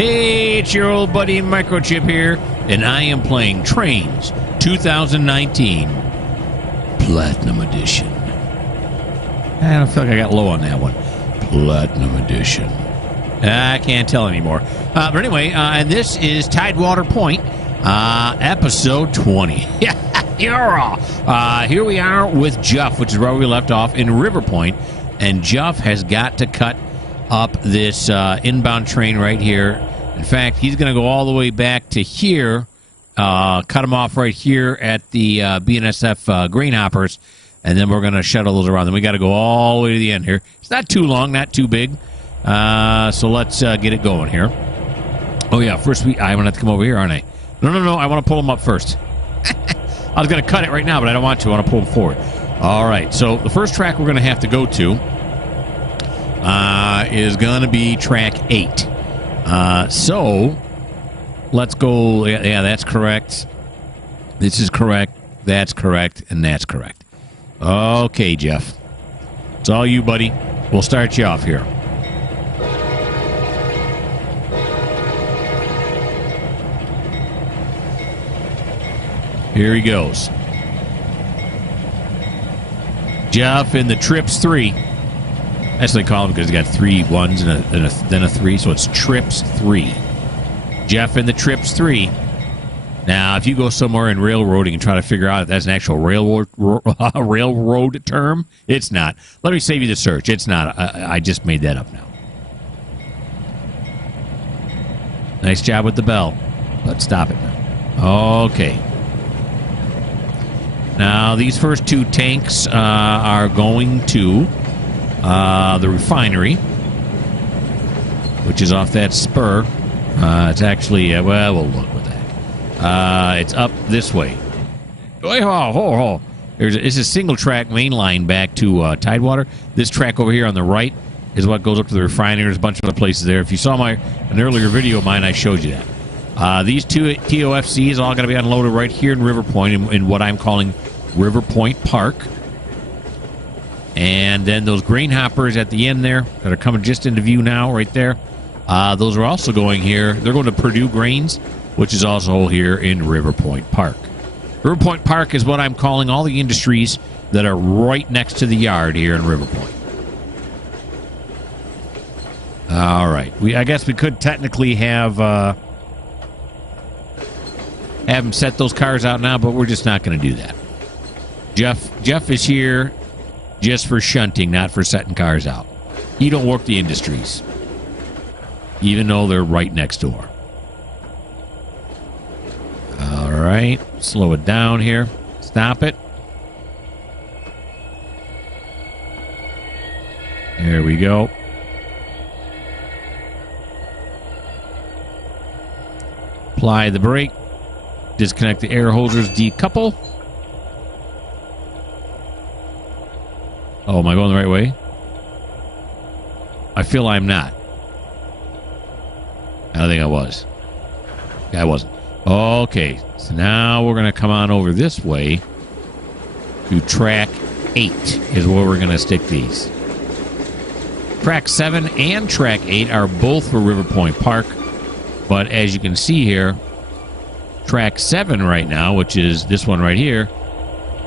Hey, it's your old buddy Mikerowchip here, and I am playing Trainz 2019 Platinum Edition. I don't feel like I got low on that one. Platinum Edition. I can't tell anymore. But anyway, and this is TideWater Point, episode 20. Here we are with Jeff, which is where we left off in River Point, and Jeff has got to cut up this inbound train right here. In fact, he's going to go all the way back to here, cut him off right here at the BNSF grain hoppers, and then we're going to shuttle those around. Then we got to go all the way to the end here. It's not too long, not too big. So let's get it going here. Oh, yeah, first I'm going to have to come over here, aren't I? No, I want to pull them up first. I was going to cut it right now, but I don't want to. I want to pull them forward. All right, so the first track we're going to have to go to is going to be track 8. So let's go. Yeah, that's correct. This is correct. That's correct. And that's correct. Okay, Jeff. It's all you, buddy. We'll start you off here. Here he goes. Jeff in the Trips 3. That's what they call him because he got 3 1s and then a 3, so it's Trips 3. Jeff in the Trips 3. Now, if you go somewhere in railroading and try to figure out if that's an actual railroad term, it's not. Let me save you the search. It's not. I just made that up now. Nice job with the bell. Let's stop it now. Okay. Now, these first 2 tanks are going to the refinery, which is off that spur. It's actually, well, we'll look with that. It's up this way. It's a single track main line back to TideWater. This track over here on the right is what goes up to the refinery. There's a bunch of other places there. If you saw an earlier video of mine, I showed you that. These 2 TOFCs are all going to be unloaded right here in River Point in what I'm calling River Point Park. And then those grain hoppers at the end there that are coming just into view now right there, those are also going here. They're going to Purdue Grains, which is also here in River Point Park. River Point Park is what I'm calling all the industries that are right next to the yard here in River Point. All right. I guess we could technically have them set those cars out now, but we're just not going to do that. Jeff is here just for shunting, not for setting cars out. He don't work the industries, even though they're right next door. All right, slow it down here. Stop it. There we go. Apply the brake. Disconnect the air hoses. Decouple. Oh, am I going the right way? I feel I'm not. I don't think I was. Yeah, I wasn't. Okay, so now we're going to come on over this way to track 8 is where we're going to stick these. Track 7 and track 8 are both for River Point Park, but as you can see here, track 7 right now, which is this one right here,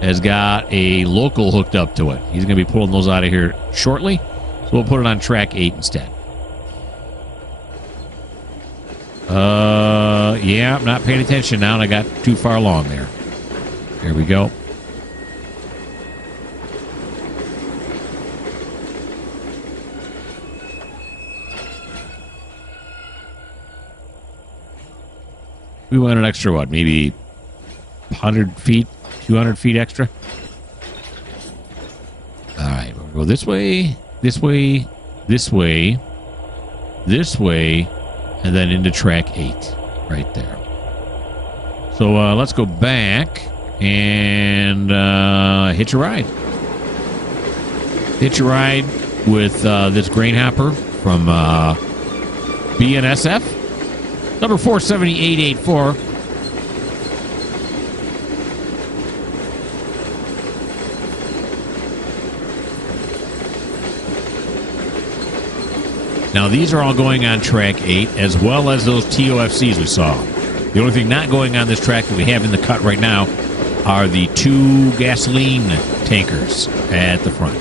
has got a local hooked up to it. He's going to be pulling those out of here shortly, so we'll put it on track 8 instead. Yeah, I'm not paying attention now, and I got too far along there. There we go. We went an extra, what, maybe 100 feet, 200 feet extra? All right, we'll go this way, this way, this way, this way, and then into track 8 right there. So let's go back and hitch a ride. Hitch a ride with this grain hopper from BNSF. Number 47884. Now, these are all going on track 8, as well as those TOFCs we saw. The only thing not going on this track that we have in the cut right now are the 2 gasoline tankers at the front.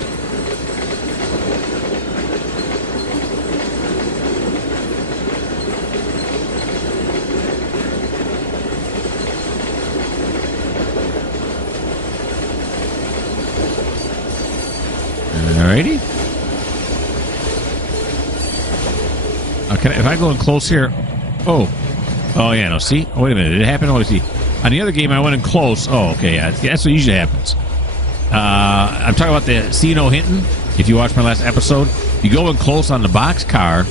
Alrighty. Okay, if I go in close here, oh yeah, no. See, oh, wait a minute, it happened. Oh, see, on the other game I went in close. Oh, okay, yeah, that's what usually happens. I'm talking about the C&O Hinton. If you watched my last episode, you go in close on the boxcar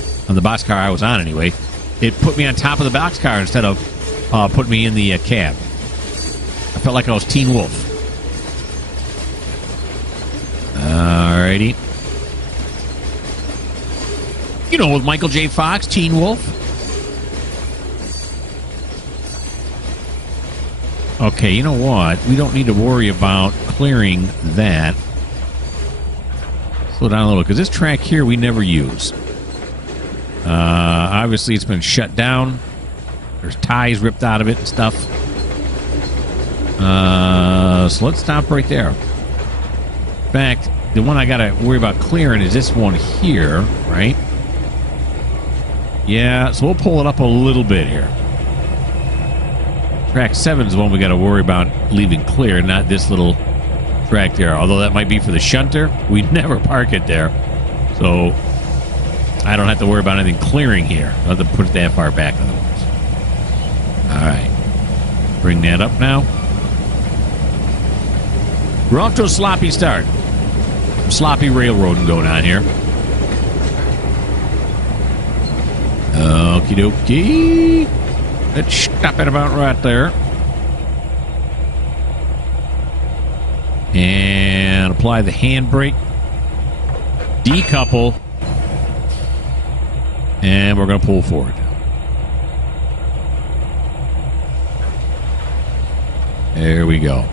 I was on anyway. It put me on top of the boxcar instead of putting me in the cab. I felt like I was Teen Wolf. Alrighty. You know, with Michael J. Fox, Teen Wolf. Okay, you know what? We don't need to worry about clearing that. Slow down a little, because this track here we never use. Obviously, it's been shut down. There's ties ripped out of it and stuff. So let's stop right there. In fact, the one I got to worry about clearing is this one here, right? Yeah, so we'll pull it up a little bit here. Track 7 is the one we got to worry about leaving clear, not this little track there. Although that might be for the shunter. We never park it there. So I don't have to worry about anything clearing here. I'll have to put it that far back otherwise. All right. Bring that up now. We're off to a sloppy start. Sloppy railroading going on here. Okie dokie. Let's stop it about right there. And apply the handbrake. Decouple. And we're going to pull forward. There we go.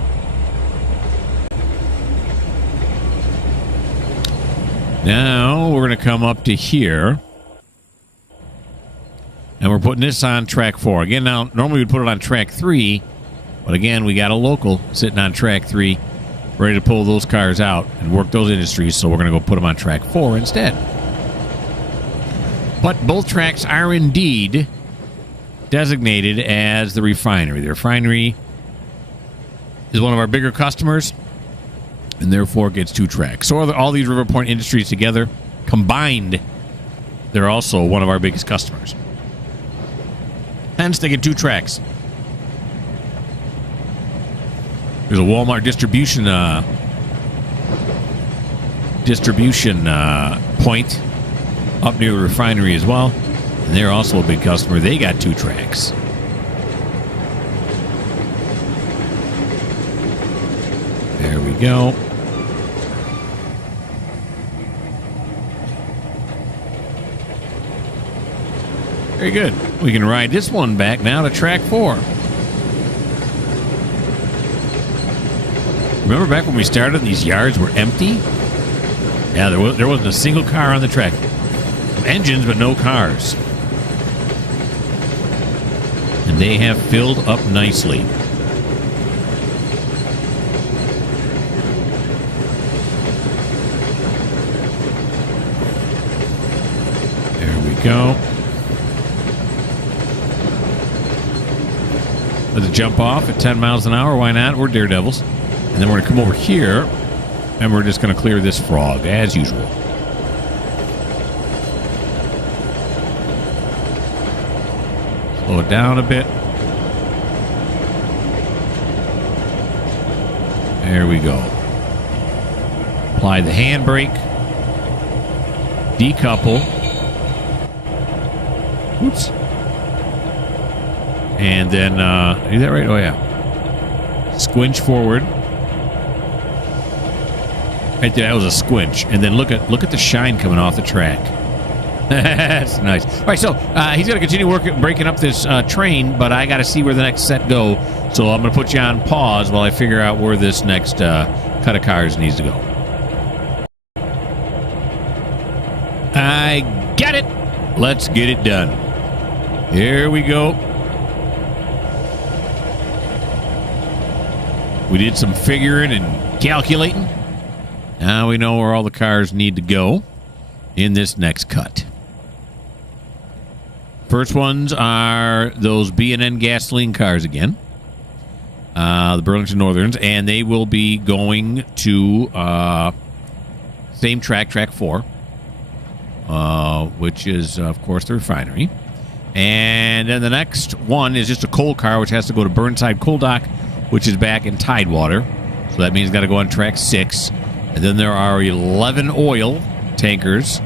Now we're going to come up to here. And we're putting this on track 4. Again, now, normally we'd put it on track 3. But again, we got a local sitting on track 3, ready to pull those cars out and work those industries. So we're going to go put them on track 4 instead. But both tracks are indeed designated as the refinery. The refinery is one of our bigger customers, and therefore gets 2 tracks. So all these River Point industries together, combined, they're also one of our biggest customers. Hence, they get 2 tracks. There's a Walmart distribution point up near the refinery as well. And they're also a big customer. They got 2 tracks. There we go. Very good. We can ride this one back now to track 4. Remember back when we started, these yards were empty? Yeah, there wasn't a single car on the track. Some engines, but no cars. And they have filled up nicely. There we go. Let's jump off at 10 miles an hour. Why not? We're daredevils. And then we're going to come over here, and we're just going to clear this frog, as usual. Slow it down a bit. There we go. Apply the handbrake. Decouple. Oops. And then, is that right? Oh, yeah. Squinch forward. Right there, that was a squinch. And then look at the shine coming off the track. That's nice. All right, so he's going to continue breaking up this train, but I got to see where the next set go. So I'm going to put you on pause while I figure out where this next cut of cars needs to go. I got it. Let's get it done. Here we go. We did some figuring and calculating. Now we know where all the cars need to go in this next cut. First ones are those B&N gasoline cars again. The Burlington Northerns, and they will be going to same track 4, which is, of course, the refinery. And then the next one is just a coal car, which has to go to Burnside Coal Dock, which is back in TideWater. So that means it's got to go on track 6. And then there are 11 oil tankers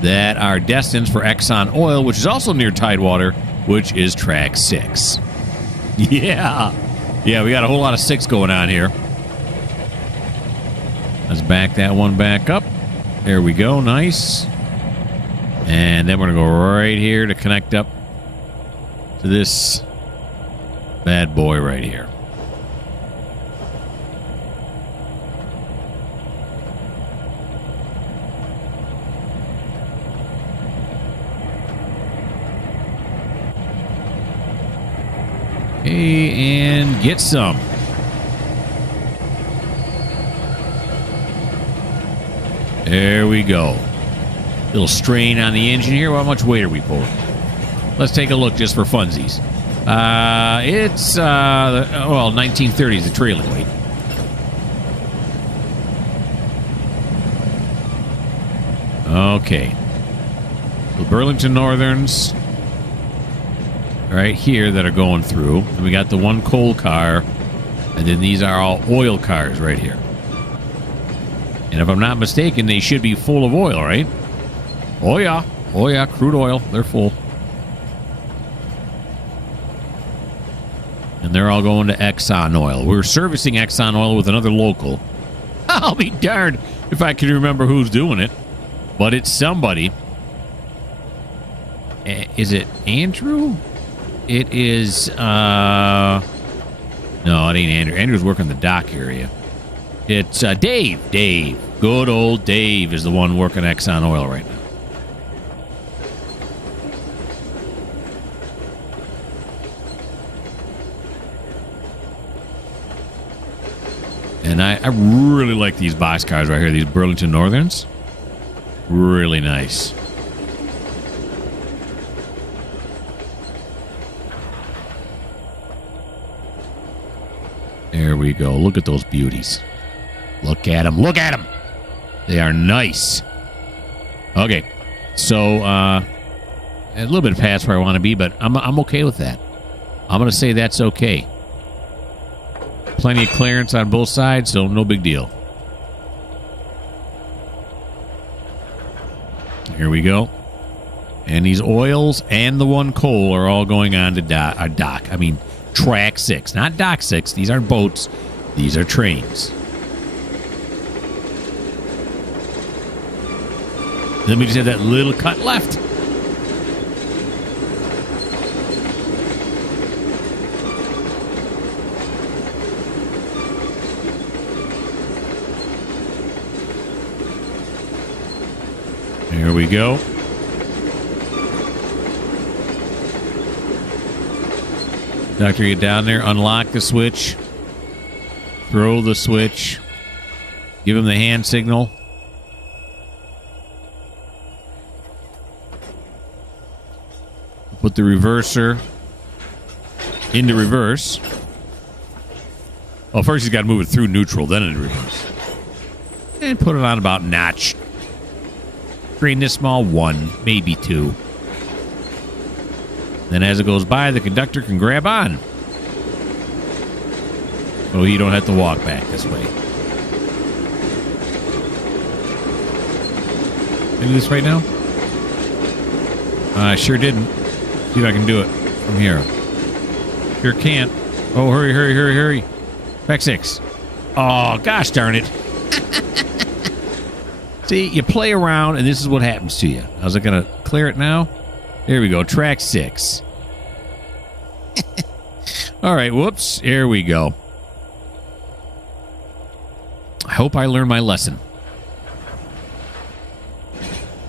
that are destined for Exxon Oil, which is also near TideWater, which is track 6. Yeah. Yeah, we got a whole lot of 6 going on here. Let's back that one back up. There we go. Nice. And then we're going to go right here to connect up to this bad boy right here. Okay, and get some. There we go. Little strain on the engine here. How much weight are we pulling? Let's take a look just for funsies. It's, 1930 is the trailing weight. Okay. The Burlington Northerns right here that are going through. And we got the one coal car, and then these are all oil cars right here. And if I'm not mistaken, they should be full of oil, right? Oh, yeah. Oh, yeah. Crude oil. They're full. And they're all going to Exxon Oil. We're servicing Exxon Oil with another local. I'll be darned if I can remember who's doing it. But it's somebody. Is it Andrew? It is, no, it ain't Andrew. Andrew's working the dock area. It's Dave. Dave. Good old Dave is the one working Exxon Oil right now. And I really like these box cars right here, these Burlington Northerns. Really nice. There we go. Look at those beauties. Look at them. Look at them. They are nice. Okay. So, a little bit past where I want to be, but I'm okay with that. I'm going to say that's okay. Plenty of clearance on both sides, so no big deal. Here we go. And these oils and the one coal are all going on to dock. I mean, track 6, not dock 6. These aren't boats. These are trains. Then we just have that little cut left. Here we go. Doctor, get down there, unlock the switch, throw the switch, give him the hand signal. Put the reverser into reverse. Well, first he's got to move it through neutral, then into reverse. And put it on about notch. Screen this small, 1, maybe 2. Then as it goes by, the conductor can grab on. So you don't have to walk back this way. Can I do this right now? I sure didn't. See if I can do it from here. Sure can't. Oh, hurry, hurry, hurry, hurry. Back 6. Oh, gosh darn it. See, you play around, and this is what happens to you. How's it going to clear it now? There we go. Track 6. All right. Whoops. Here we go. I hope I learned my lesson.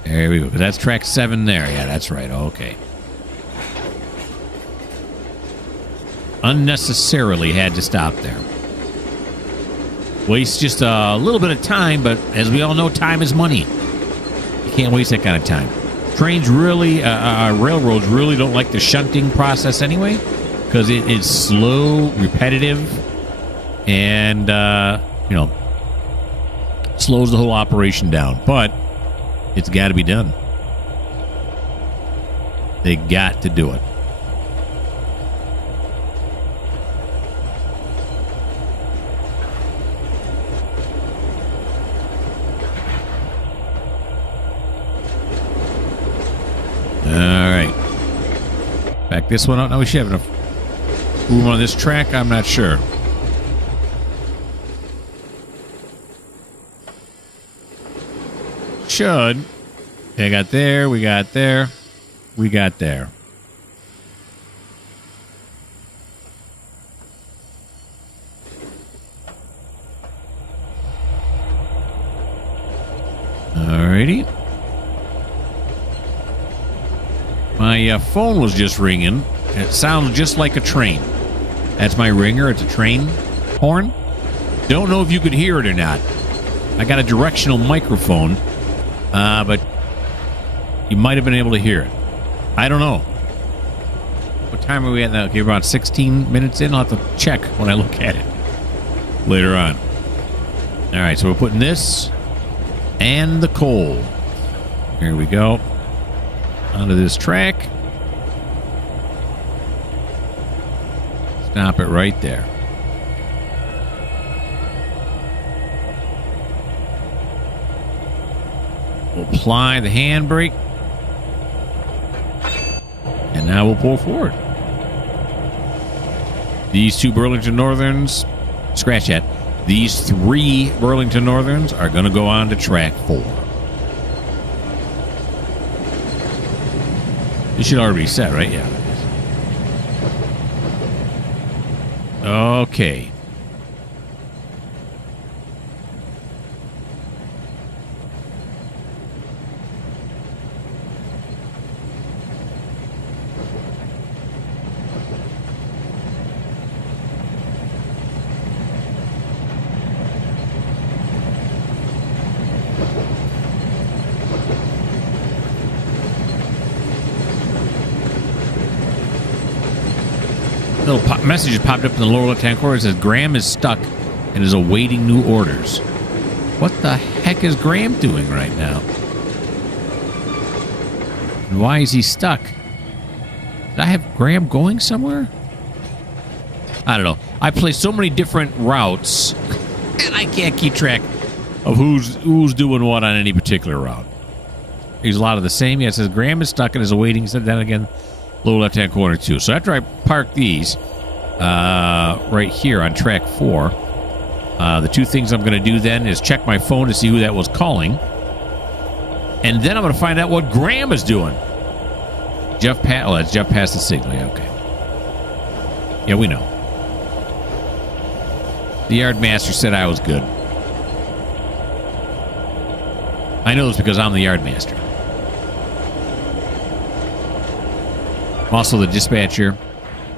There we go. That's track 7 there. Yeah, that's right. Okay. Unnecessarily had to stop there. Waste just a little bit of time, but as we all know, time is money. You can't waste that kind of time. Trains really, railroads really don't like the shunting process anyway, because it is slow, repetitive, and, slows the whole operation down. But it's got to be done. They got to do it. All right. Back this one out. Now we should have enough room on this track. I'm not sure. Should. They got there. We got there. We got there. Alrighty. My phone was just ringing. It sounds just like a train. That's my ringer. It's a train horn. Don't know if you could hear it or not. I got a directional microphone, but you might have been able to hear it. I don't know. What time are we at now? Okay, about 16 minutes in. I'll have to check when I look at it later on. All right, so we're putting this and the coal. Here we go. Onto this track. Stop it right there. We'll apply the handbrake. And now we'll pull forward. These 2 Burlington Northerns, scratch that. These 3 Burlington Northerns are going to go on to track 4. This should already be set, right? Yeah. Okay. Little message popped up in the lower left-hand corner. It says Graham is stuck and is awaiting new orders. What the heck is Graham doing right now? And why is he stuck? Did I have Graham going somewhere? I don't know. I play so many different routes, and I can't keep track of who's doing what on any particular route. There's a lot of the same. Yeah, it says Graham is stuck and is awaiting. Said that again. Lower left-hand corner, too. So after I park these right here on track 4, the 2 things I'm going to do then is check my phone to see who that was calling. And then I'm going to find out what Graham is doing. Jeff that's Jeff passed the signal. Yeah, okay. Yeah, we know. The yard master said I was good. I know this because I'm the yard master. I'm also the dispatcher,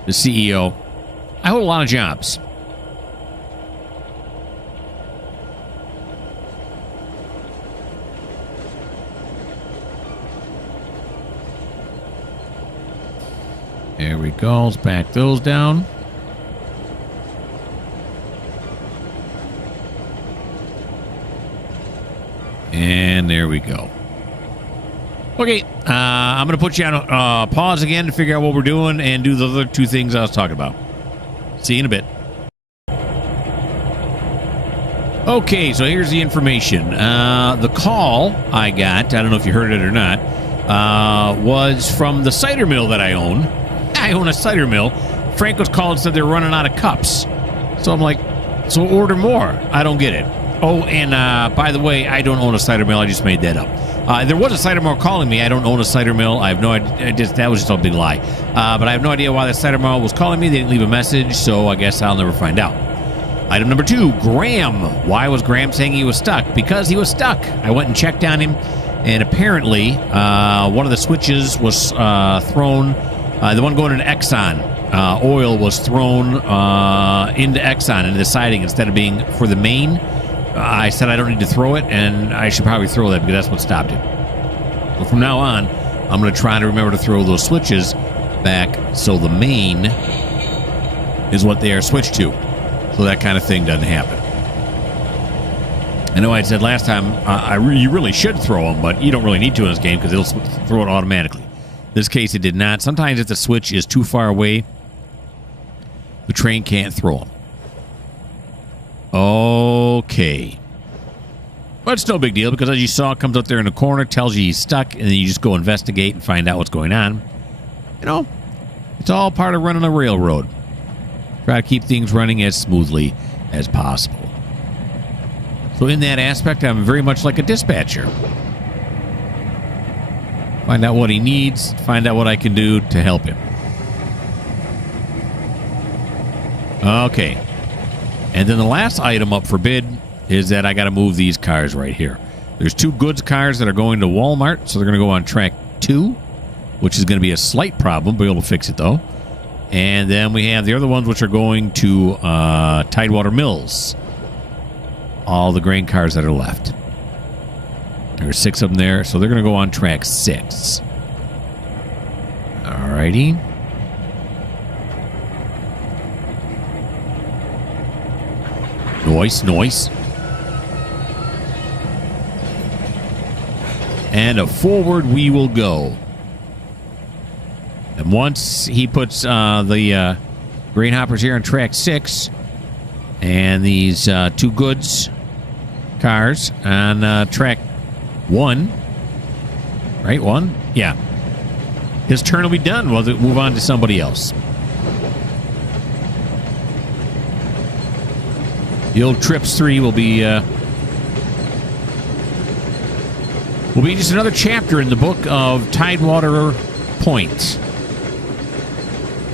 the CEO. I hold a lot of jobs. There we go. Let's back those down. And there we go. Okay, I'm going to put you on pause again to figure out what we're doing and do the other 2 things I was talking about. See you in a bit. Okay, so here's the information. The call I got, I don't know if you heard it or not, was from the cider mill that I own. I own a cider mill. Frank was called and said they're running out of cups. So I'm like, so order more. I don't get it. Oh, and by the way, I don't own a cider mill. I just made that up. There was a cider mill calling me. I don't own a cider mill. I have no idea. That was just a big lie. But I have no idea why that cider mill was calling me. They didn't leave a message, so I guess I'll never find out. Item number 2, Graham. Why was Graham saying he was stuck? Because he was stuck. I went and checked on him. And apparently, one of the switches was thrown. The one going into Exxon, oil was thrown into Exxon, into the siding, instead of being for the main. I said I don't need to throw it, and I should probably throw that because that's what stopped it. But from now on, I'm going to try to remember to throw those switches back so the main is what they are switched to, so that kind of thing doesn't happen. I know I said last time you really should throw them, but you don't really need to in this game because it'll throw it automatically. In this case, it did not. Sometimes if the switch is too far away, the train can't throw them. Okay. But it's no big deal because, as you saw, it comes up there in the corner, tells you he's stuck, and then you just go investigate and find out what's going on. You know, it's all part of running a railroad. Try to keep things running as smoothly as possible. So in that aspect, I'm very much like a dispatcher. Find out what he needs, find out what I can do to help him. Okay. And then the last item up for bid is that I got to move these cars right here. There's 2 goods cars that are going to Walmart, so they're going to go on track 2, which is going to be a slight problem, but we'll fix it though. And then we have the other ones which are going to TideWater Mills. All the grain cars that are left. There's 6 of them there, so they're going to go on track 6. Alrighty. Noise. And a forward we will go. And once he puts the grain hoppers here on track 6 and these 2 goods cars on track 1, right? 1? Yeah. His turn will be done. We'll move on to somebody else. The old Trips 3 will be just another chapter in the book of TideWater Point,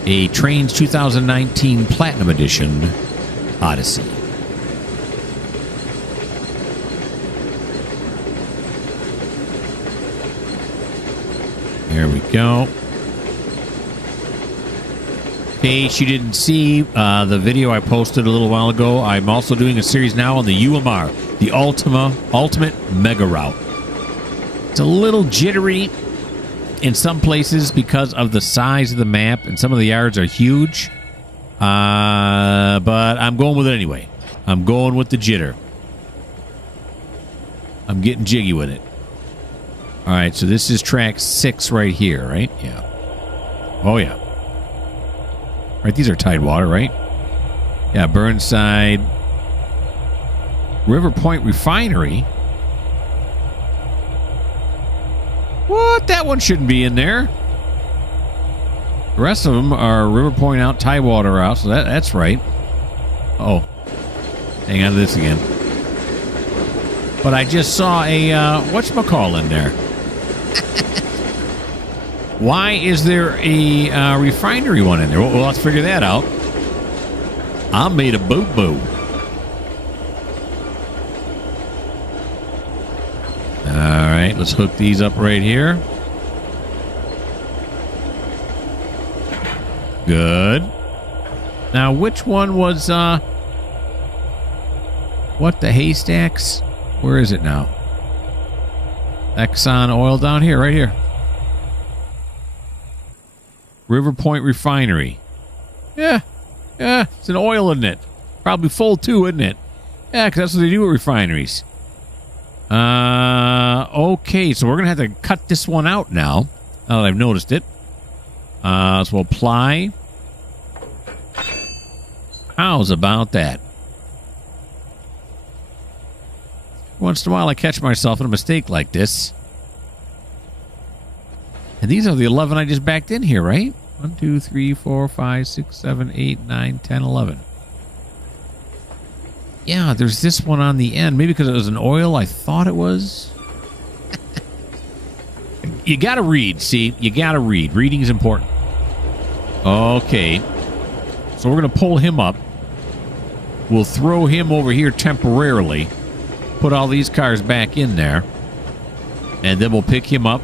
a Trainz 2019 Platinum Edition Odyssey. There we go. In case you didn't see the video I posted a little while ago, I'm also doing a series now on the UMR, the Ultimate Mega Route. It's a little jittery in some places because of the size of the map, and some of the yards are huge. But I'm going with it anyway. I'm going with the jitter. I'm getting jiggy with it. All right, so this is track 6 right here, right? Yeah. Oh, yeah. Right, these are TideWater, right? Yeah, Burnside. River Point Refinery. What? That one shouldn't be in there. The rest of them are River Point out, TideWater out, so that's right. Oh. Hang on to this again. But I just saw a, whatchamacall in there. Why is there a refinery one in there? Well, let's figure that out. I made a boo-boo. All right, let's hook these up right here. Good. Now, which one was, what, the haystacks? Where is it now? Exxon oil down here, right here. River Point Refinery. Yeah, it's an oil, isn't it? Probably full too, isn't it? Yeah, because that's what they do with refineries. Okay, so we're going to have to cut this one out now that I've noticed it. So we'll apply. How's about that? Once in a while I catch myself in a mistake like this. And these are the 11 I just backed in here, right? 1, 2, 3, 4, 5, 6, 7, 8, 9, 10, 11. Yeah, there's this one on the end. Maybe because it was an oil, I thought it was. You got to read, see? You got to read. Reading is important. Okay. So we're going to pull him up. We'll throw him over here temporarily. Put all these cars back in there. And then we'll pick him up,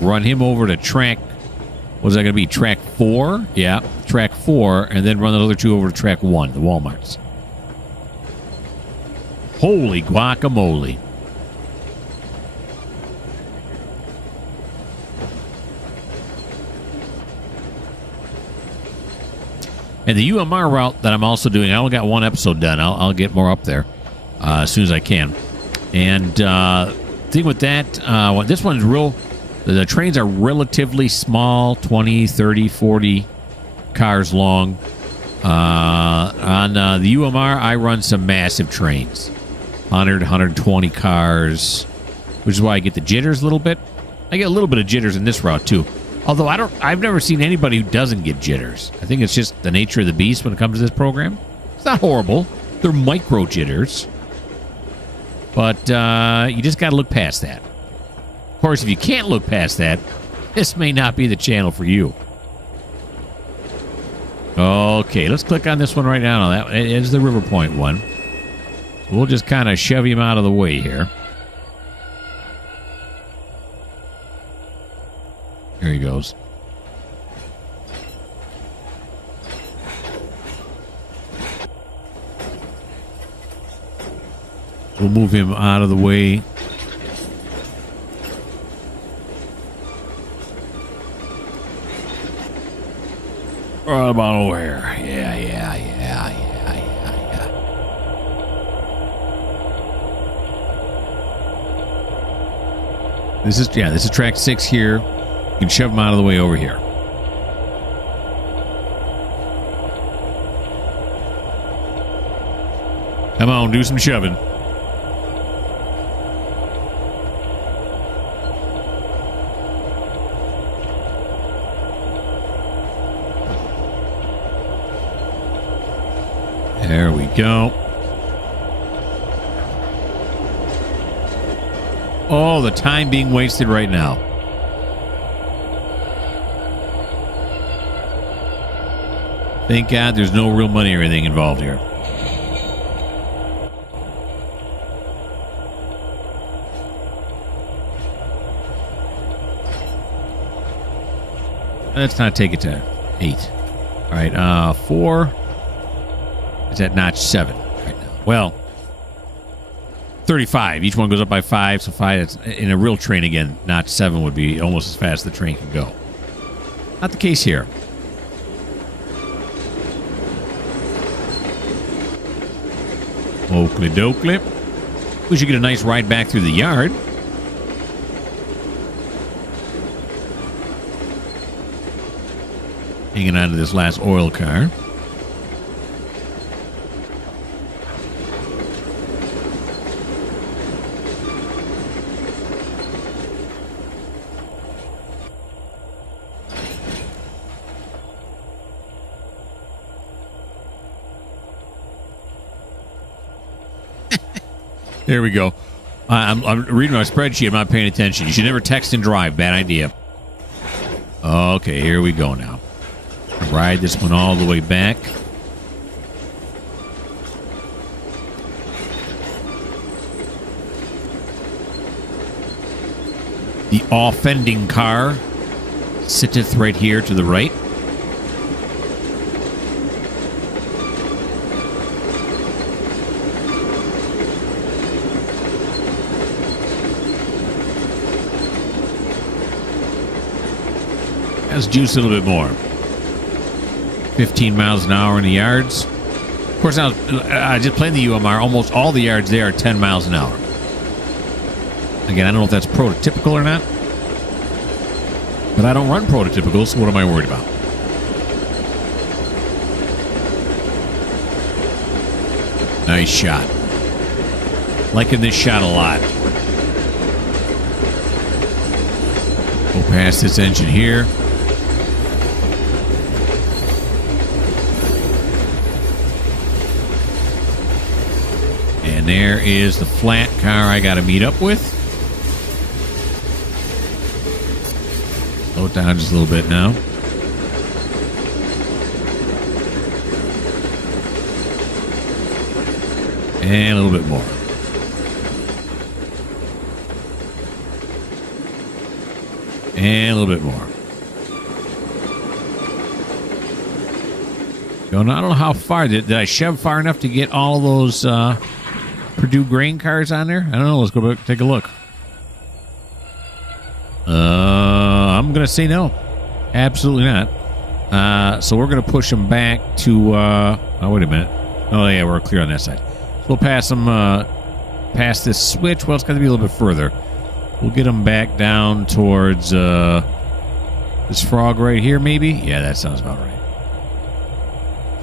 run him over to track. What's that going to be? Track 4? Yeah, track 4. And then run the other 2 over to track 1, the Walmarts. Holy guacamole. And the UMR route that I'm also doing, I only got 1 episode done. I'll get more up there as soon as I can. And thing with that, this one's real. The trains are relatively small, 20, 30, 40 cars long. On the UMR, I run some massive trains. 100, 120 cars, which is why I get the jitters a little bit. I get a little bit of jitters in this route, too. Although I've never seen anybody who doesn't get jitters. I think it's just the nature of the beast when it comes to this program. It's not horrible. They're micro jitters. But you just got to look past that. Of course, if you can't look past that, this may not be the channel for you. Okay, let's click on this one right now. That is the River Point one. We'll just kind of shove him out of the way here. Here he goes. We'll move him out of the way. Right about over here. Yeah. This is track 6 here. You can shove him out of the way over here. Come on, do some shoving. There we go. Oh, the time being wasted right now. Thank God there's no real money or anything involved here. Let's not take it to 8. All right, 4. It's at notch 7 right now. Well, 35. Each one goes up by 5, so 5. It's, in a real train, again, notch 7 would be almost as fast as the train can go. Not the case here. Oakley dokley. We should get a nice ride back through the yard. Hanging on to this last oil car. There we go. I'm reading my spreadsheet. I'm not paying attention. You should never text and drive. Bad idea. Okay, here we go now. Ride this one all the way back. The offending car sitteth right here to the right. Let's juice a little bit more. 15 miles an hour in the yards. Of course, now I just playing the UMR. Almost all the yards there are 10 miles an hour. Again, I don't know if that's prototypical or not. But I don't run prototypical, so what am I worried about? Nice shot. Liking this shot a lot. Go past this engine here. And there is the flat car I got to meet up with. Slow it down just a little bit now. And a little bit more. And a little bit more. I don't know how far. Did I shove far enough to get all those Purdue grain cars on there? I don't know. Let's go back, take a look. I'm going to say no. Absolutely not. So we're going to push them back to... oh, wait a minute. Oh, yeah, we're clear on that side. So we'll pass them past this switch. Well, it's got to be a little bit further. We'll get them back down towards this frog right here, maybe? Yeah, that sounds about right.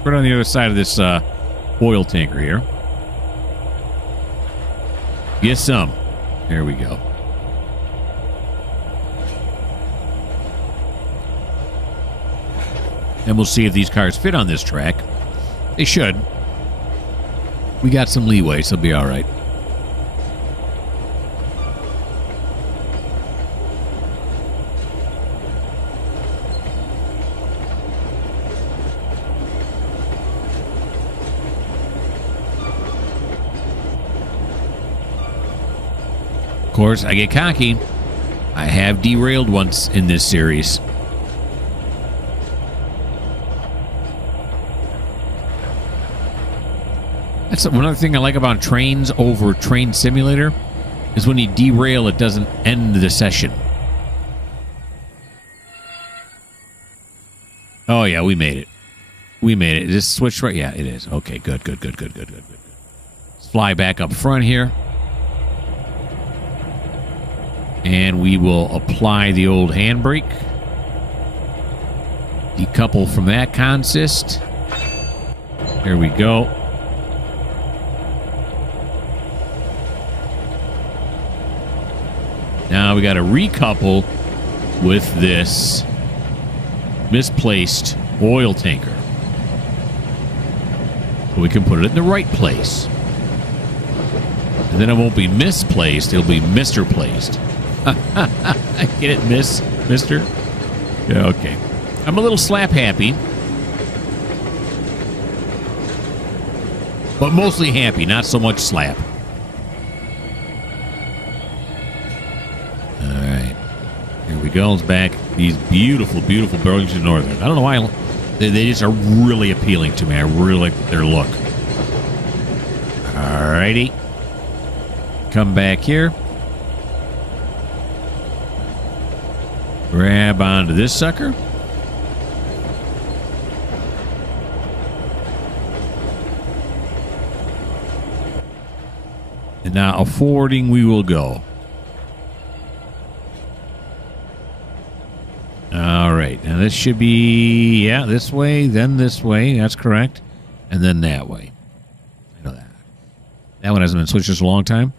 Right on the other side of this oil tanker here. Get some. There we go. And we'll see if these cars fit on this track. They should. We got some leeway, so it'll be all right. Of course, I get cocky. I have derailed once in this series. That's another thing I like about Trainz over Train Simulator is when you derail, it doesn't end the session. Oh, yeah, we made it. We made it. Is this switched right? Yeah, it is. Okay, good. Let's fly back up front here. And we will apply the old handbrake. Decouple from that consist. There we go. Now we got to recouple with this misplaced oil tanker. So we can put it in the right place. And then it won't be misplaced, it'll be Mr. Placed. Get it, Mister? Yeah, okay. I'm a little slap happy. But mostly happy, not so much slap. Alright. Here we go. It's back. These beautiful, beautiful Burlington Northern. I don't know why. They just are really appealing to me. I really like their look. Alrighty. Come back here. Grab onto this sucker. And now forwarding we will go. All right. Now this should be, yeah, this way, then this way. That's correct. And then that way. I know that. That one hasn't been switched in a long time.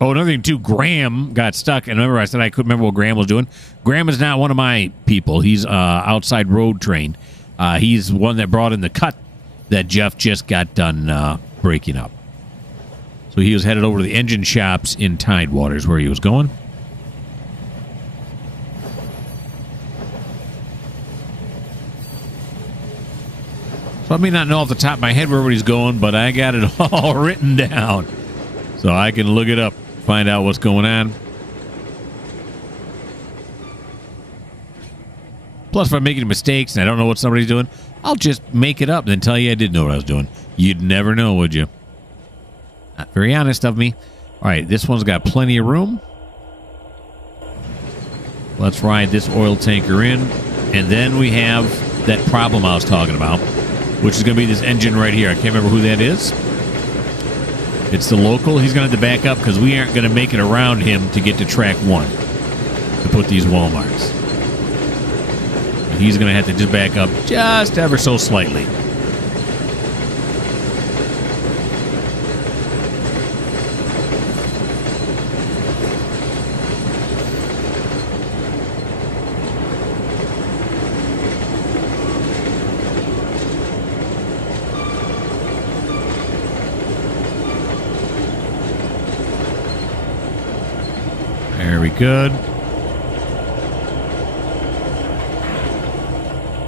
Oh, another thing, too, Graham got stuck. And remember, I said I couldn't remember what Graham was doing. Graham is not one of my people. He's outside road train. He's one that brought in the cut that Jeff just got done breaking up. So he was headed over to the engine shops in TideWater is where he was going. So I may not know off the top of my head where everybody's going, but I got it all written down. So I can look it up, find out what's going on. Plus, if I'm making mistakes and I don't know what somebody's doing, I'll just make it up and then tell you I didn't know what I was doing. You'd never know, would you? Not very honest of me. All right, this one's got plenty of room. Let's ride this oil tanker in. And then we have that problem I was talking about, which is going to be this engine right here. I can't remember who that is. It's the local. He's going to have to back up because we aren't going to make it around him to get to track 1 to put these wall marks. He's going to have to just back up just ever so slightly. Very good.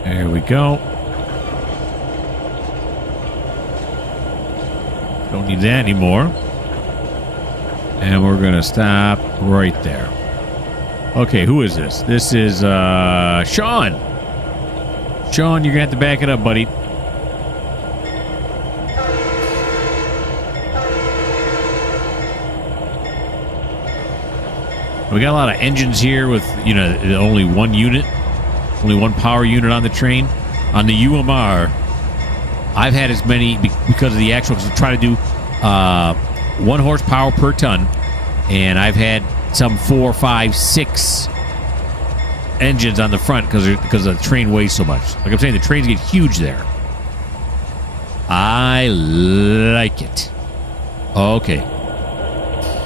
There we go. Don't need that anymore. And we're going to stop right there. Okay, who is this? This is Sean. Sean, you're going to have to back it up, buddy. We got a lot of engines here with, only one unit, only one power unit on the train. On the UMR, I've had as many because of the actual, to try to do 1 horsepower per ton, and I've had some 4, 5, 6 engines on the front because the train weighs so much. Like I'm saying, the trains get huge there. I like it. Okay.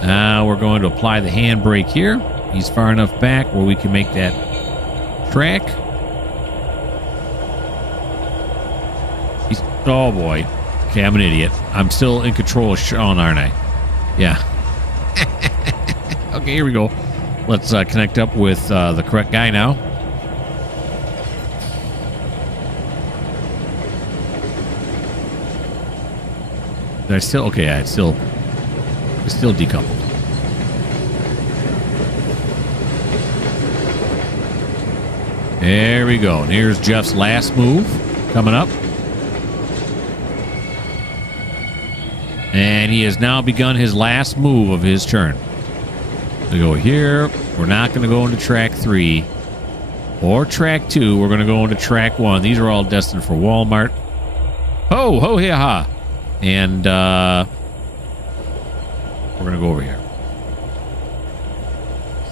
Now we're going to apply the handbrake here. He's far enough back where we can make that track. Oh, boy. Okay, I'm an idiot. I'm still in control of Sean, aren't I? Yeah. Okay, here we go. Let's connect up with the correct guy now. Did I still? Okay, yeah, it's still decoupled. There we go. And here's Jeff's last move coming up. And he has now begun his last move of his turn. We go here. We're not going to go into track 3 or track 2. We're going to go into track 1. These are all destined for Walmart. Ho, ho, hey, ha. And we're going to go over here.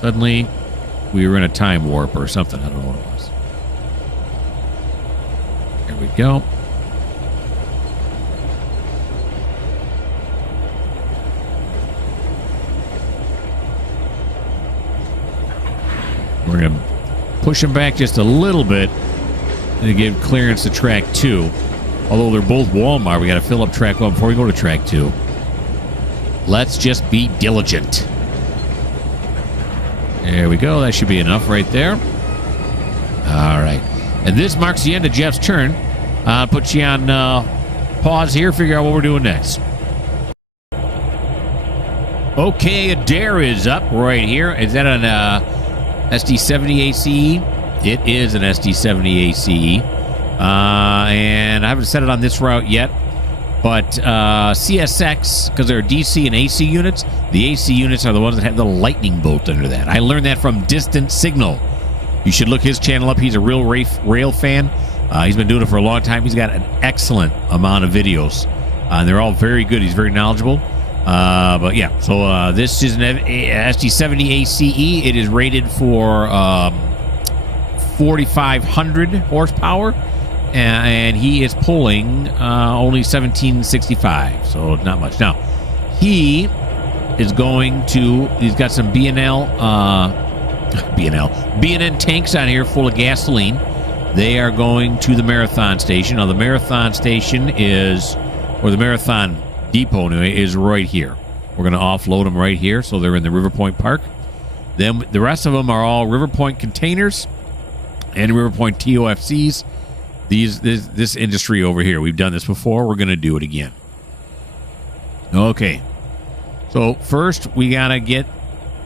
Suddenly, we were in a time warp or something. I don't know what it was. There we go. We're going to push them back just a little bit to give clearance to track 2. Although they're both Walmart, we got to fill up track 1 before we go to track 2. Let's just be diligent. There we go. That should be enough right there. All right. And this marks the end of Jeff's turn. I'll put you on pause here, figure out what we're doing next. Okay, Adair is up right here. Is that an SD70 ACE? It is an SD70 ACE. And I haven't set it on this route yet. But CSX, because they're DC and AC units, the AC units are the ones that have the lightning bolt under that. I learned that from Distant Signal. You should look his channel up. He's a real rail fan. He's been doing it for a long time. He's got an excellent amount of videos. And they're all very good. He's very knowledgeable. But yeah, so this is an SD70 ACE. It is rated for 4,500 horsepower. And he is pulling only 1765, so not much. Now, he is going to, he's got some B&N tanks on here full of gasoline. They are going to the Marathon Station. Now, the Marathon Station is, or the Marathon Depot anyway, is right here. We're going to offload them right here, so they're in the River Point Park. Then the rest of them are all River Point containers and River Point TOFCs. This industry over here, we've done this before. We're going to do it again. Okay. So first, we got to get,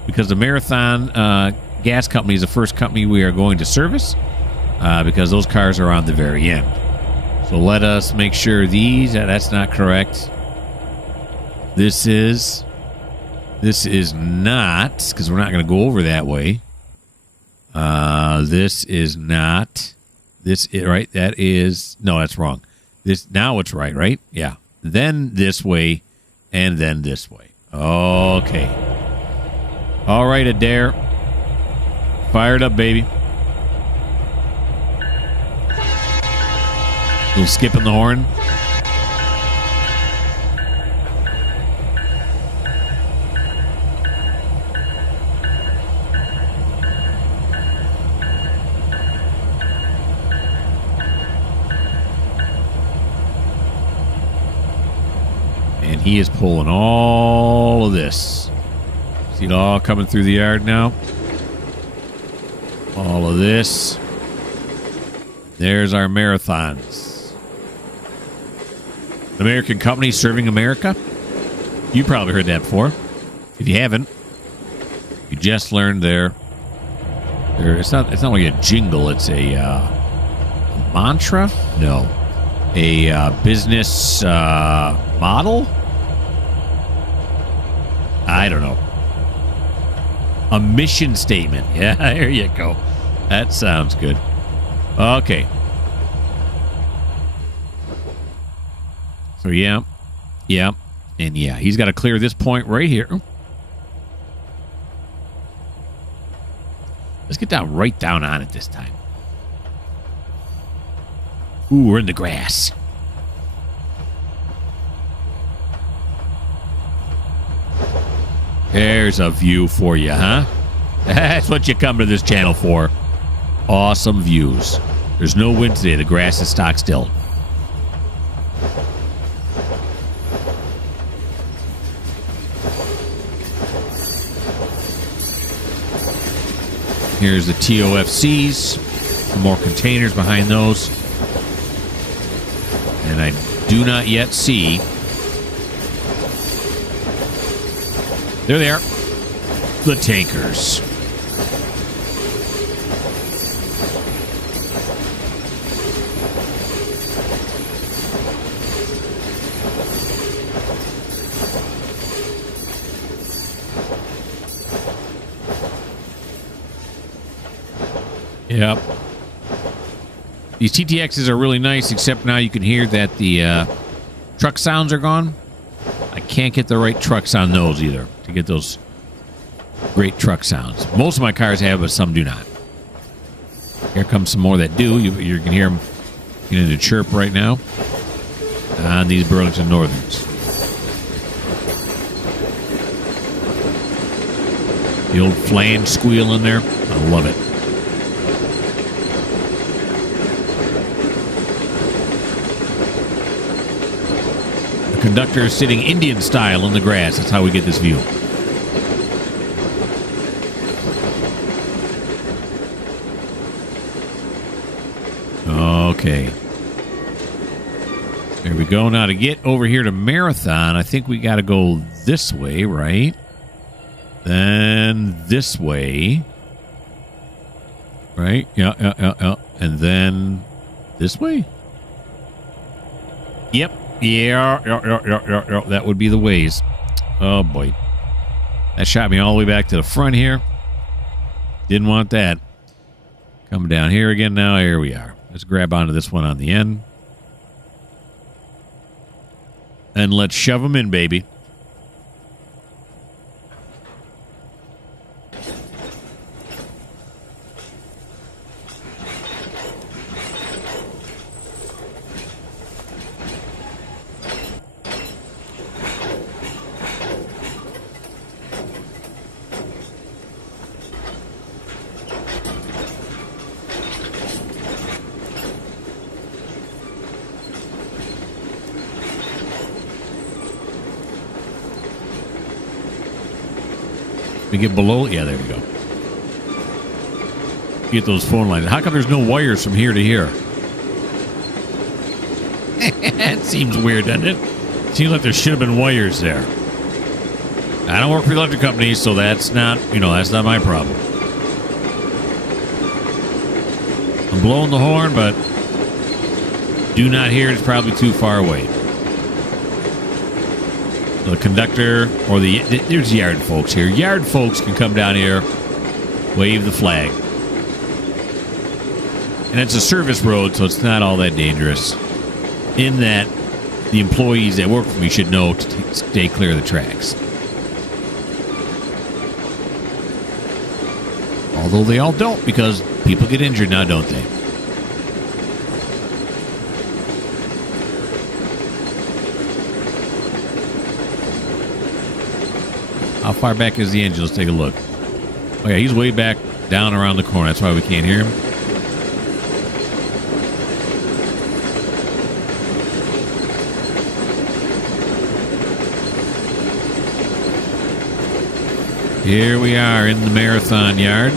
because the Marathon Gas Company is the first company we are going to service, because those cars are on the very end. So let us make sure that's not correct. This is not, because we're not going to go over that way. This is not. This is right. That is no. That's wrong. This now it's right. Yeah. Then this way, and then this way. Okay. All right, Adair. Fired up, baby. Little skip in the horn. And he is pulling all of this. See it all coming through the yard now? All of this. There's our marathons. An American company serving America. You probably heard that before. If you haven't, you just learned there. It's not like a jingle. It's a mantra. No, a business model. I don't know. A mission statement. Yeah, there you go. That sounds good. Okay. So yeah, and yeah, he's got to clear this point right here. Let's get down right down on it this time. Ooh, we're in the grass. There's a view for you, huh? That's what you come to this channel for. Awesome views. There's no wind today. The grass is stock still. Here's the TOFCs. Some more containers behind those. And I do not yet see. There they are. The tankers. Yep. These TTXs are really nice, except now you can hear that the truck sounds are gone. I can't get the right trucks on those either to get those great truck sounds. Most of my cars have, but some do not. Here comes some more that do. You can hear them getting to chirp right now on these Burlington Northerns. The old flange squeal in there. I love it. Conductor is sitting Indian style in the grass. That's how we get this view. Okay. There we go. Now to get over here to Marathon, I think we got to go this way, right? Then this way. Right? Yeah. And then this way? Yep. Yeah, that would be the ways. Oh, boy. That shot me all the way back to the front here. Didn't want that. Come down here again now. Here we are. Let's grab onto this one on the end. And let's shove them in, baby. We get below. Yeah, there we go. Get those phone lines. How come there's no wires from here to here? It seems weird, doesn't it? Seems like there should have been wires there. I don't work for the electric company, so that's not, that's not my problem. I'm blowing the horn, but do not hear it. It's probably too far away. The conductor or there's yard folks here. Yard folks can come down here, wave the flag. And it's a service road, so it's not all that dangerous. In that, the employees that work for me should know to stay clear of the tracks. Although they all don't, because people get injured now, don't they? How far back is the engine? Let's take a look. Oh, yeah, he's way back down around the corner. That's why we can't hear him. Here we are in the Marathon yard.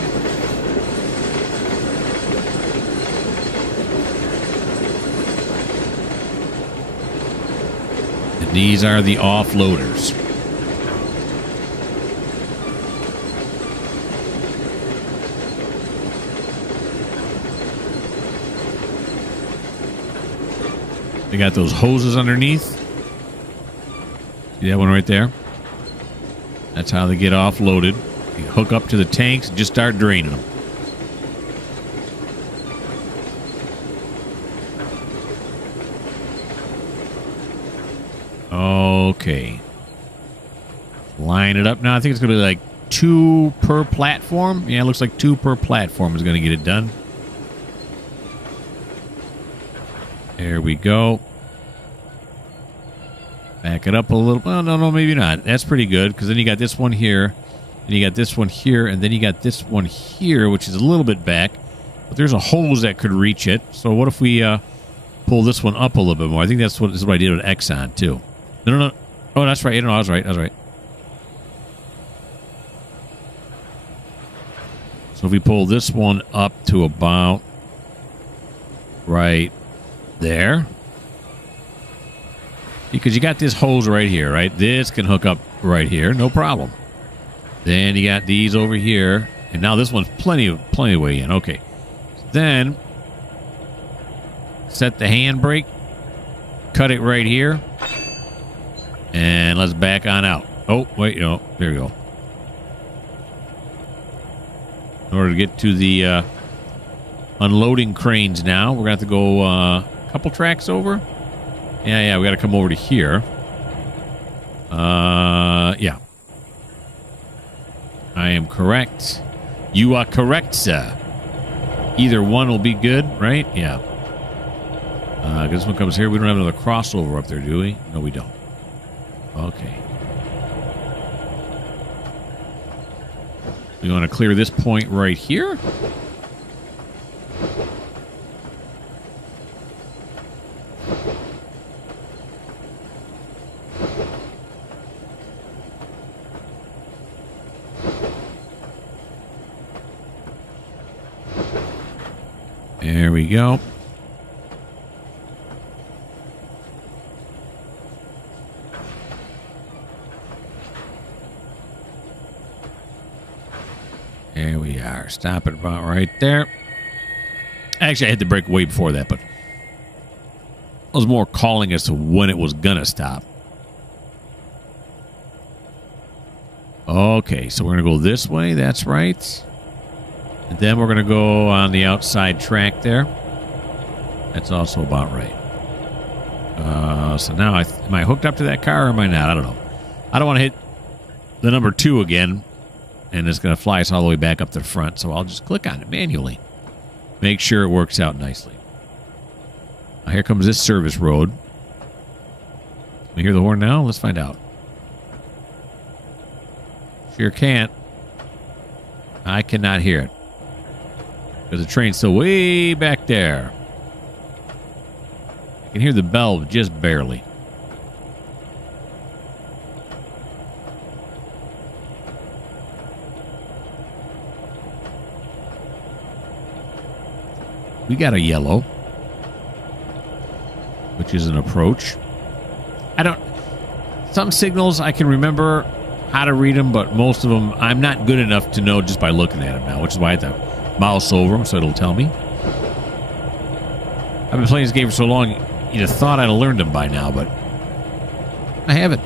And these are the offloaders. They got those hoses underneath. See that one right there? That's how they get offloaded. You hook up to the tanks and just start draining them. Okay. Line it up now. I think it's going to be like 2 per platform. Yeah, it looks like 2 per platform is going to get it done. There we go. Back it up a little. Well, no, maybe not. That's pretty good because then you got this one here, and you got this one here, and then you got this one here, which is a little bit back. But there's a hose that could reach it. So what if we pull this one up a little bit more? I think this is what I did with Exxon too. No. Oh, that's right. No, I was right. So if we pull this one up to about right there. Because you got this hose right here, right? This can hook up right here, no problem. Then you got these over here. And now this one's plenty of way in. Okay. Then set the handbrake. Cut it right here. And let's back on out. Oh, wait, no. There we go. In order to get to the unloading cranes now, we're going to have to go a couple tracks over. Yeah, we got to come over to here. Yeah. I am correct. You are correct, sir. Either one will be good, right? Yeah. This one comes here. We don't have another crossover up there, do we? No, we don't. Okay. We want to clear this point right here. There we go. There we are. Stop it about right there. Actually, I hit the brake way before that, but I was more calling as to when it was going to stop. Okay, so we're going to go this way. That's right. And then we're going to go on the outside track there. That's also about right. So now, am I hooked up to that car or am I not? I don't know. I don't want to hit the number 2 again. And it's going to fly us all the way back up to the front. So I'll just click on it manually. Make sure it works out nicely. Now here comes this service road. Can we hear the horn now? Let's find out. Sure can't. I cannot hear it. Because the train's still way back there. I can hear the bell just barely. We got a yellow, which is an approach. Some signals I can remember how to read them, but most of them I'm not good enough to know just by looking at them now, which is why I have to mouse over them so it'll tell me. I've been playing this game for so long, you'd have thought I'd have learned them by now, but I haven't.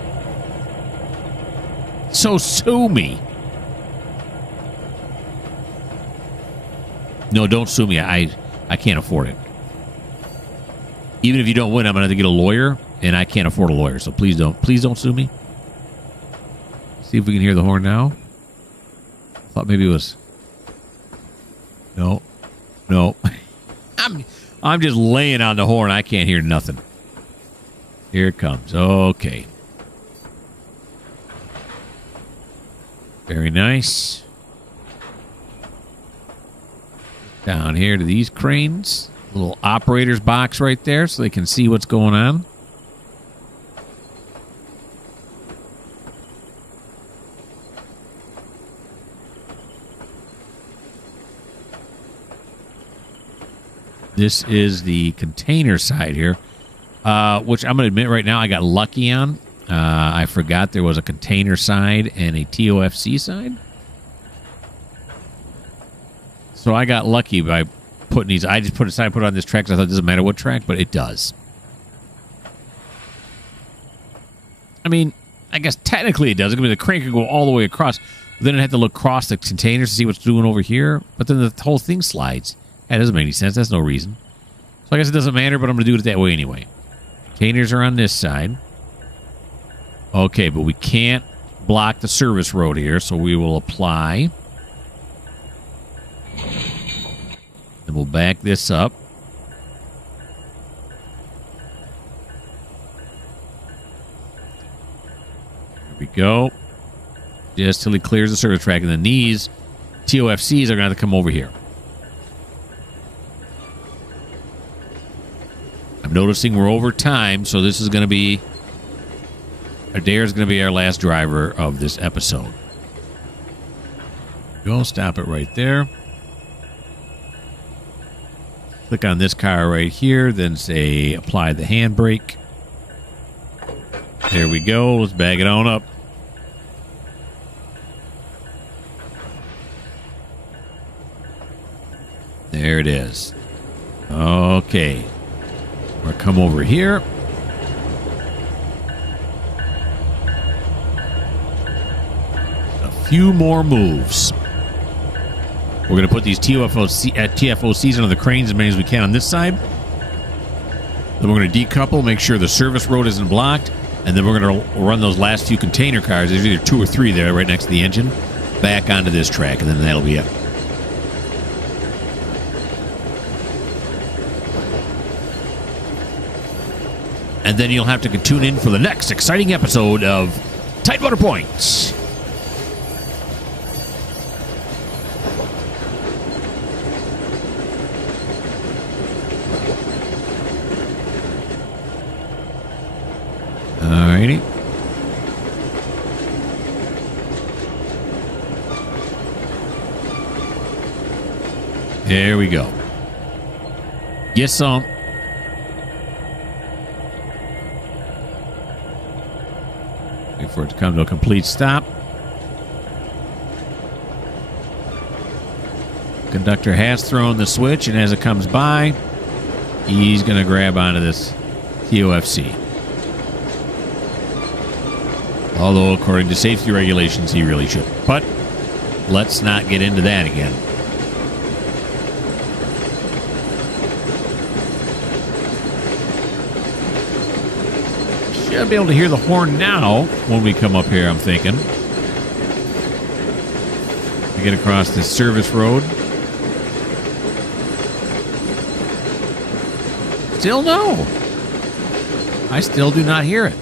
So sue me. No, don't sue me. I can't afford it. Even if you don't win, I'm going to have to get a lawyer, and I can't afford a lawyer. So please don't sue me. See if we can hear the horn now. I thought maybe it was. No. I'm just laying on the horn. I can't hear nothing. Here it comes. Okay. Very nice. Down here to these cranes. Little operator's box right there so they can see what's going on. This is the container side here, which I'm going to admit right now I got lucky on. I forgot there was a container side and a TOFC side. So I got lucky by putting these. I just put it on this track because I thought it doesn't matter what track, but it does. I mean, I guess technically it does. I mean, the crane could go all the way across. But then I'd have to look across the containers to see what's doing over here. But then the whole thing slides. That doesn't make any sense. That's no reason. So I guess it doesn't matter, but I'm going to do it that way anyway. Containers are on this side. Okay, but we can't block the service road here, so we will apply. And we'll back this up. There we go. Just till he clears the service track, and then these TOFCs are going to have to come over here. I'm noticing we're over time, so this is going to be... Adair's going to be our last driver of this episode. Go, stop it right there. Click on this car right here, then say apply the handbrake. There we go. Let's bag it on up. There it is. Okay. We'll come over here. A few more moves. We're going to put these TFOCs under the cranes as many as we can on this side. Then we're going to decouple, make sure the service road isn't blocked, and then we're going to run those last few container cars. There's either 2 or 3 there right next to the engine, back onto this track, and then that'll be it. And then you'll have to tune in for the next exciting episode of TideWater Points. Alrighty. There we go. Get some. Wait for it to come to a complete stop. Conductor has thrown the switch, and as it comes by, he's going to grab onto this TOFC. Although, according to safety regulations, he really should. But let's not get into that again. Should be able to hear the horn now when we come up here, I'm thinking. To get across this service road. Still no. I still do not hear it.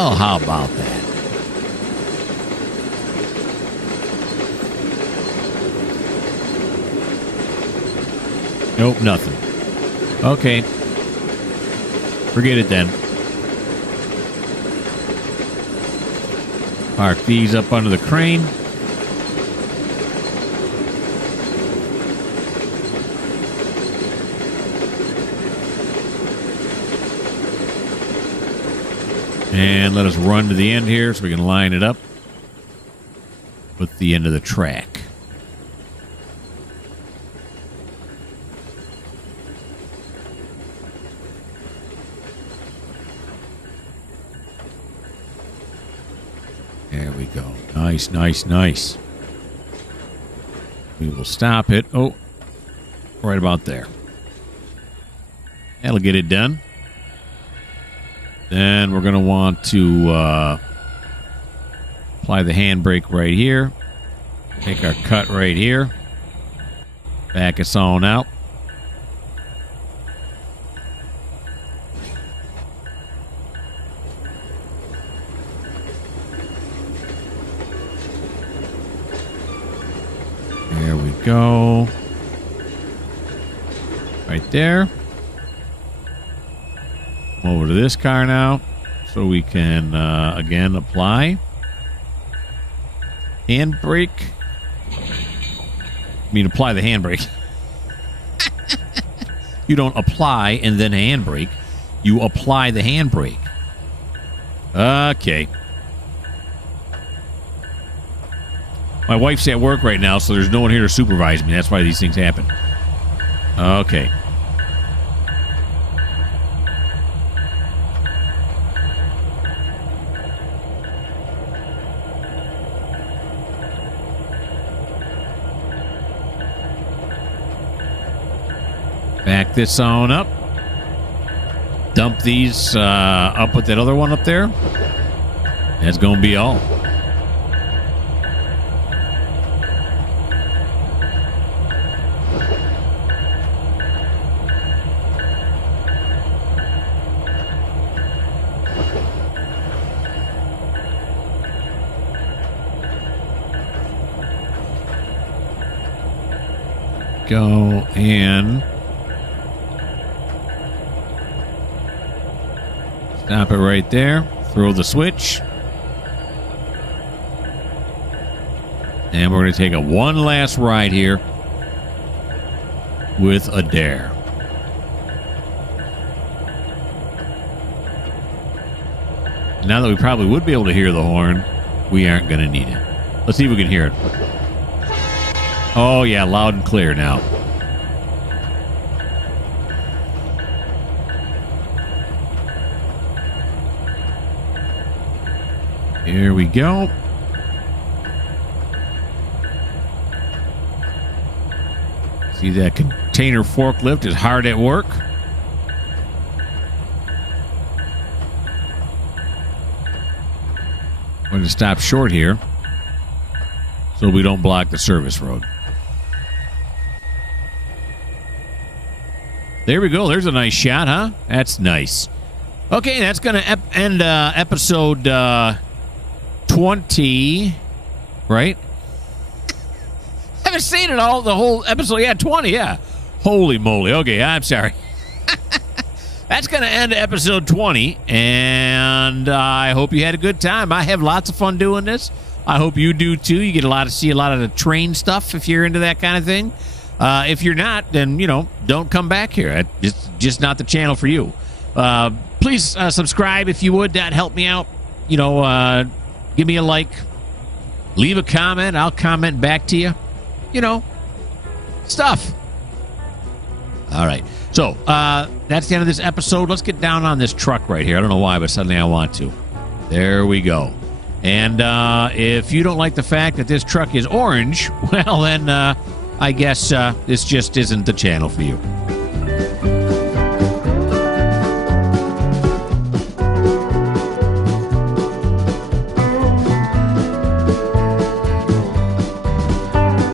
Oh, how about that? Nope, nothing. Okay. Forget it then. Park these up under the crane. And let us run to the end here so we can line it up with the end of the track. There we go. Nice, nice, nice. We will stop it. Oh, right about there. That'll get it done. Then we're going to want to apply the handbrake right here. Take our cut right here. Back us on out. There we go. Right there. Over to this car now, so we can again apply handbrake. I mean, apply the handbrake. You don't apply and then handbrake. You apply the handbrake. Okay. My wife's at work right now, so there's no one here to supervise me. That's why these things happen. Okay. Back this on up. Dump these up with that other one up there. That's going to be all. Go and stop it right there. Throw the switch. And we're going to take a one last ride here with a dare. Now that we probably would be able to hear the horn, we aren't going to need it. Let's see if we can hear it. Oh, yeah, loud and clear now. Here we go. See that container forklift is hard at work. I'm going to stop short here so we don't block the service road. There we go. There's a nice shot, huh? That's nice. Okay, that's going to end episode 20, right? I haven't seen it all, the whole episode. Yeah, 20, yeah. Holy moly. Okay, I'm sorry. That's going to end episode 20, and I hope you had a good time. I have lots of fun doing this. I hope you do, too. You get to see a lot of the train stuff if you're into that kind of thing. If you're not, then, don't come back here. It's just not the channel for you. Please subscribe if you would. That'd help me out. Give me a like. Leave a comment. I'll comment back to you. Stuff. All right. So, that's the end of this episode. Let's get down on this truck right here. I don't know why, but suddenly I want to. There we go. And if you don't like the fact that this truck is orange, well, then I guess this just isn't the channel for you.